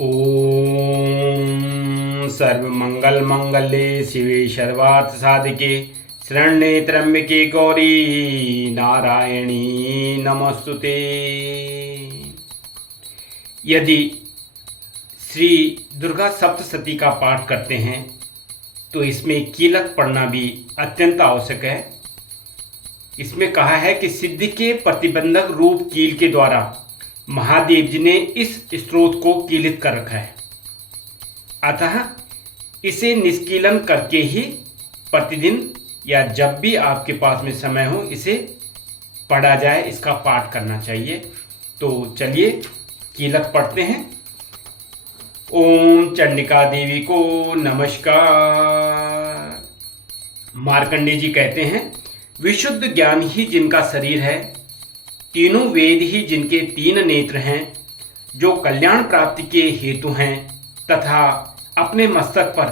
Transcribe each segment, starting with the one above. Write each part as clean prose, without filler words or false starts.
ओम सर्वमंगल मंगले शिवे सर्वार्थ साधिके शरण्ये त्र्यंबके गौरी नारायणी नमस्तुते। यदि श्री दुर्गा सप्तशती का पाठ करते हैं तो इसमें कीलक पढ़ना भी अत्यंत आवश्यक है। इसमें कहा है कि सिद्धि के प्रतिबंधक रूप कील के द्वारा महादेव जी ने इस स्रोत को कीलित कर रखा है, अतः इसे निष्कीलन करके ही प्रतिदिन या जब भी आपके पास में समय हो इसे पढ़ा जाए, इसका पाठ करना चाहिए। तो चलिए कीलक पढ़ते हैं। ओम चंडिका देवी को नमस्कार। मार्कंडेय जी कहते हैं, विशुद्ध ज्ञान ही जिनका शरीर है, तीनों वेद ही जिनके तीन नेत्र हैं, जो कल्याण प्राप्ति के हेतु हैं तथा अपने मस्तक पर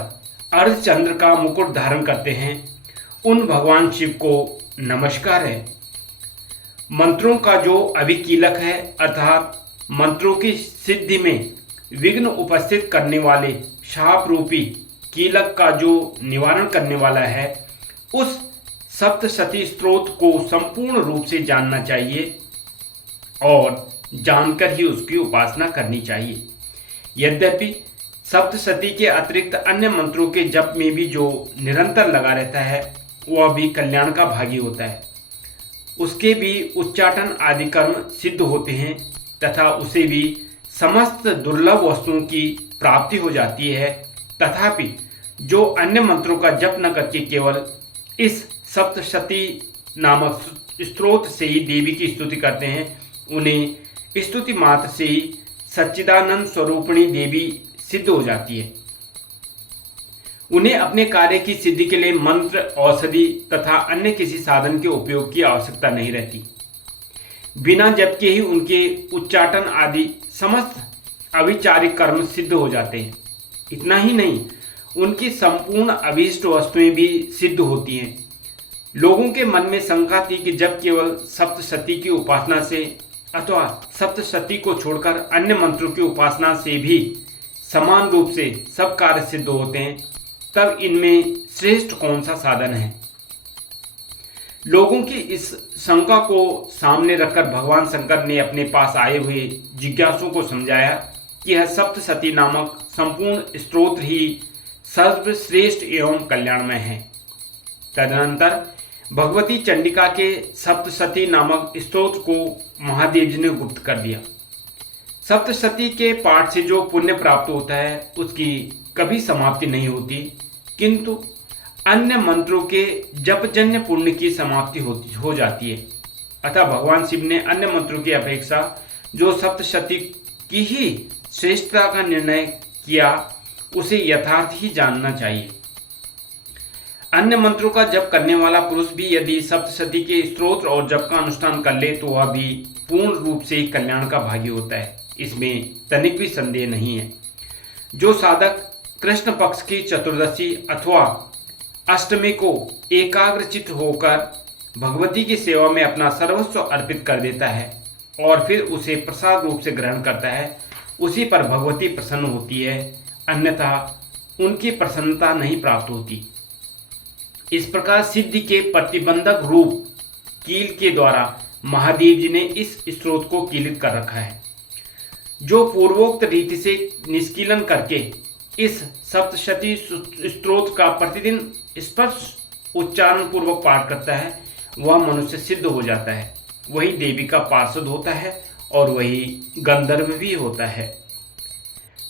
अर्धचंद्र का मुकुट धारण करते हैं, उन भगवान शिव को नमस्कार है। मंत्रों का जो अभिकीलक है, अर्थात मंत्रों की सिद्धि में विघ्न उपस्थित करने वाले शाप रूपी कीलक का जो निवारण करने वाला है, उस सप्तशती स्त्रोत को संपूर्ण रूप से जानना चाहिए और जानकर ही उसकी उपासना करनी चाहिए। यद्यपि सप्तशती के अतिरिक्त अन्य मंत्रों के जप में भी जो निरंतर लगा रहता है वह भी कल्याण का भागी होता है। उसके भी उच्चाटन आदि कर्म सिद्ध होते हैं तथा उसे भी समस्त दुर्लभ वस्तुओं की प्राप्ति हो जाती है। तथापि जो अन्य मंत्रों का जप न करके केवल इस सप्तशती नामक स्त्रोत से ही देवी की स्तुति करते हैं, उन्हें स्तुति मात्र से ही सच्चिदानंद स्वरूपिणी देवी सिद्ध हो जाती है। उन्हें अपने कार्य की सिद्धि के लिए मंत्र, औषधि तथा अन्य किसी साधन के उपयोग की आवश्यकता नहीं रहती। बिना जप के ही उनके उच्चाटन आदि समस्त अविचारिक कर्म सिद्ध हो जाते हैं। इतना ही नहीं, उनकी संपूर्ण अभीष्ट वस्तुएं भी सिद्ध होती हैं। लोगों के मन में शंका थी कि जब केवल सप्तशती की उपासना से अथवा सप्तशती को छोड़कर अन्य मंत्रों की उपासना से भी समान रूप से सब कार्य सिद्ध होते हैं, तब इनमें श्रेष्ठ कौन सा साधन है। लोगों की इस शंका को सामने रखकर भगवान शंकर ने अपने पास आए हुए जिज्ञासुओं को समझाया कि यह सप्तशती नामक संपूर्ण स्तोत्र ही सर्वश्रेष्ठ एवं कल्याणमय है। तदनंतर भगवती चंडिका के सप्तशती नामक स्तोत्र को महादेव जी ने गुप्त कर दिया। सप्तशती के पाठ से जो पुण्य प्राप्त होता है उसकी कभी समाप्ति नहीं होती, किंतु अन्य मंत्रों के जपजन्य पुण्य की समाप्ति हो जाती है। अतः भगवान शिव ने अन्य मंत्रों की अपेक्षा जो सप्तशती की ही श्रेष्ठता का निर्णय किया, उसे यथार्थ ही जानना चाहिए। अन्य मंत्रों का जप करने वाला पुरुष भी यदि सप्तशती के स्तोत्र और जप का अनुष्ठान कर ले तो वह भी पूर्ण रूप से कल्याण का भागी होता है, इसमें तनिक भी संदेह नहीं है। जो साधक कृष्ण पक्ष की चतुर्दशी अथवा अष्टमी को एकाग्रचित्त होकर भगवती की सेवा में अपना सर्वस्व अर्पित कर देता है और फिर उसे प्रसाद रूप से ग्रहण करता है, उसी पर भगवती प्रसन्न होती है, अन्यथा उनकी प्रसन्नता नहीं प्राप्त होती। इस प्रकार सिद्धि के प्रतिबंधक रूप कील के द्वारा महादेव जी ने इस स्रोत को कीलित कर रखा है। जो पूर्वोक्त रीति से निष्कीलन करके इस सप्तशती स्त्रोत का प्रतिदिन स्पष्ट उच्चारण पूर्वक पाठ करता है, वह मनुष्य सिद्ध हो जाता है, वही देवी का पार्षद होता है और वही गंधर्व भी होता है।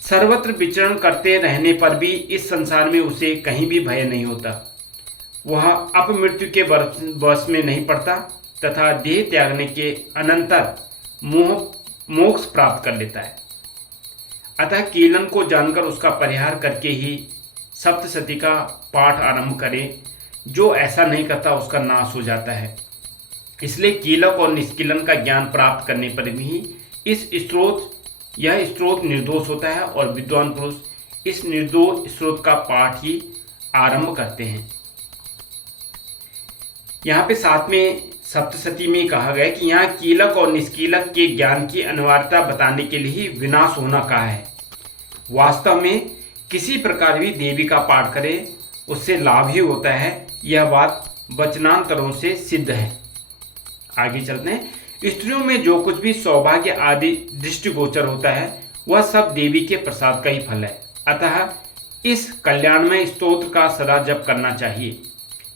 सर्वत्र विचरण करते रहने पर भी इस संसार में उसे कहीं भी भय नहीं होता। वह अपमृत्यु के वश में नहीं पड़ता तथा देह त्यागने के अनंतर मोक्ष प्राप्त कर लेता है। अतः कीलन को जानकर उसका परिहार करके ही सप्तशती का पाठ आरंभ करें। जो ऐसा नहीं करता उसका नाश हो जाता है। इसलिए कीलक और निष्कीलन का ज्ञान प्राप्त करने पर भी यह स्त्रोत निर्दोष होता है और विद्वान पुरुष इस निर्दोष स्त्रोत का पाठ ही आरंभ करते हैं। यहाँ पे साथ में सप्तशती में कहा गया कि यहाँ कीलक और निष्कीलक के ज्ञान की अनिवार्यता बताने के लिए ही विनाश होना कहा है। वास्तव में किसी प्रकार भी देवी का पाठ करें उससे लाभ ही होता है, यह बात वचनांतरों से सिद्ध है। आगे चलते हैं। स्त्रियों में जो कुछ भी सौभाग्य आदि दृष्टिगोचर होता है वह सब देवी के प्रसाद का ही फल है। अतः इस कल्याणमय स्तोत्र का सदा जप करना चाहिए।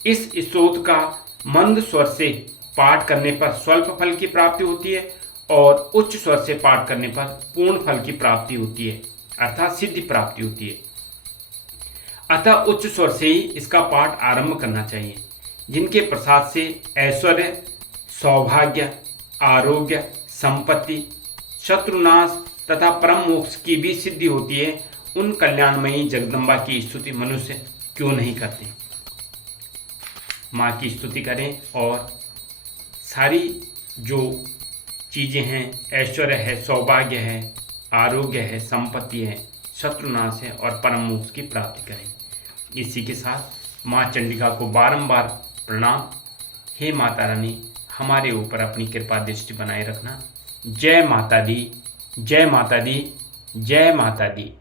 इस स्तोत्र का मंद स्वर से पाठ करने पर स्वल्प फल की प्राप्ति होती है और उच्च स्वर से पाठ करने पर पूर्ण फल की प्राप्ति होती है, अर्थात सिद्धि प्राप्ति होती है। अतः उच्च स्वर से ही इसका पाठ आरंभ करना चाहिए। जिनके प्रसाद से ऐश्वर्य, सौभाग्य, आरोग्य, संपत्ति, शत्रुनाश तथा परम मोक्ष की भी सिद्धि होती है, उन कल्याणमयी जगदम्बा की स्तुति मनुष्य क्यों नहीं करते। माँ की स्तुति करें और सारी जो चीज़ें हैं, ऐश्वर्य है, सौभाग्य है, आरोग्य है, संपत्ति है, शत्रुनाश है और परम मोक्ष की प्राप्ति करें। इसी के साथ माँ चंडिका को बारंबार प्रणाम। हे माता रानी, हमारे ऊपर अपनी कृपा दृष्टि बनाए रखना। जय माता दी, जय माता दी, जय माता दी।